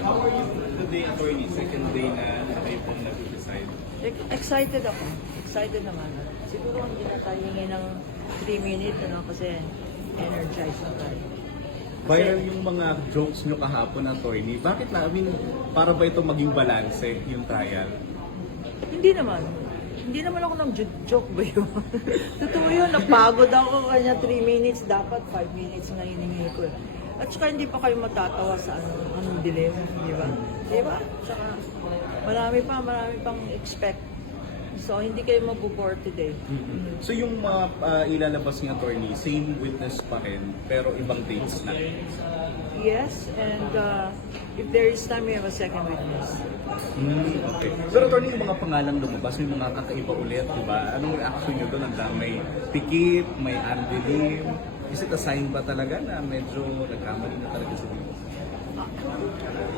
How are you today, attorney? Second day na kayo pong nag-decide. Excited ako. Excited naman. Siguro hindi na tayo hingi ng 3 minutes, kasi energized na tayo. Viral yung mga jokes nyo kahapon, attorney. Bakit na? I mean, para ba ito maging balance, yung trial? Hindi naman. Hindi naman ako ng joke ba yun? Totoo yun, napagod ako kanya 3 minutes, dapat 5 minutes na hiningi ko. At saka hindi pa kayo matatawa sa anong dilim, di ba? Di ba? Tsaka marami pang expect. So hindi kayo mabubore today. So yung mga ilalabas ng attorney, same witness pa rin, pero ibang dates na. Yes, and if there is time, we have a second witness. Okay. Pero attorney, yung mga pangalang lumabas, may mga kakaiba ulit, di ba? Anong reaction nyo doon? May pikit, may andilim. Is it a sign ba talaga na medyo nagkamali na talaga sa dito?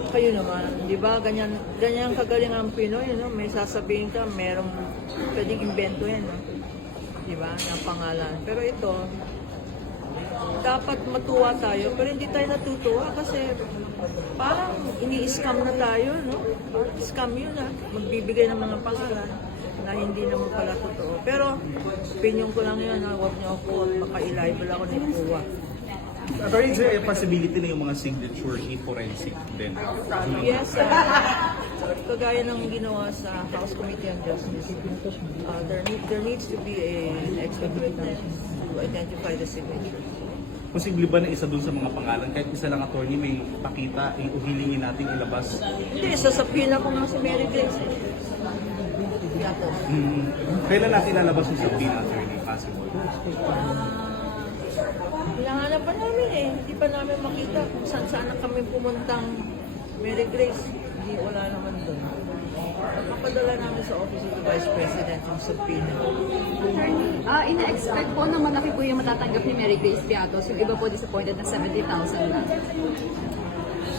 Kayo naman, di ba? Ganyan kagaling ang Pinoy, may sasabihin ka, merong pwedeng inventohin, di ba? Ng pangalan. Pero ito, dapat matuwa tayo, pero hindi tayo natutuwa kasi parang ini-scam na tayo, no? Scam yun, magbibigay ng mga pangalan na hindi naman pala totoo. Pero, opinion ko lang yun, huwag niyo ako, maka-libel ako ni Kuwa. Attorney, is there a possibility na yung mga signature forensic din? Yes, kagaya ng ginawa sa House Committee on Justice, there needs to be an expert witness to identify the signature. Posible ba na isa dun sa mga pangalan? Kahit isa lang, attorney, may pakita, uhilingin natin ilabas? Hindi, sasabihin ako nga si Mary Grace. Kailan natin ilalabas yung subpoena, attorney? Possible? Hinahanap pa namin hindi pa namin makita kung saan kami pumuntang Mary Grace. Hindi, wala naman doon. Papadala namin sa Office of the Vice President yung subpoena. Ina-expect po na malaki po yung matatanggap ni Mary Grace Piatos. Yung iba po disappointed na 70,000 na.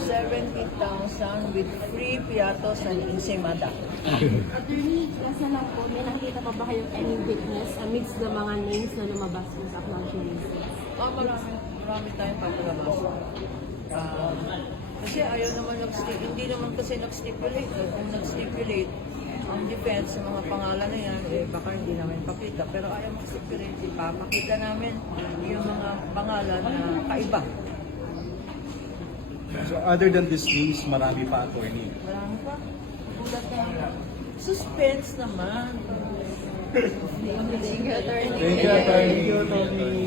70,000 with free piatos and ensaymada. Attorney, kasi lang po, may nakita pa ba kayong any witness amidst the mga names na lumabas mo sa acknowledgement? Marami tayong papalabas. Kasi ayaw naman hindi naman kasi nag-stipulate. Kung nag-stipulate, ang defense sa mga pangalan na yan, baka hindi namin pakita. Pero ayaw mag-stipulate, ipapakita namin yung mga pangalan na kaiba. So other than these names, marami pa, attorney. Marami pa. Ulat na. Suspense naman. Thank you, attorney. Thank you, attorney.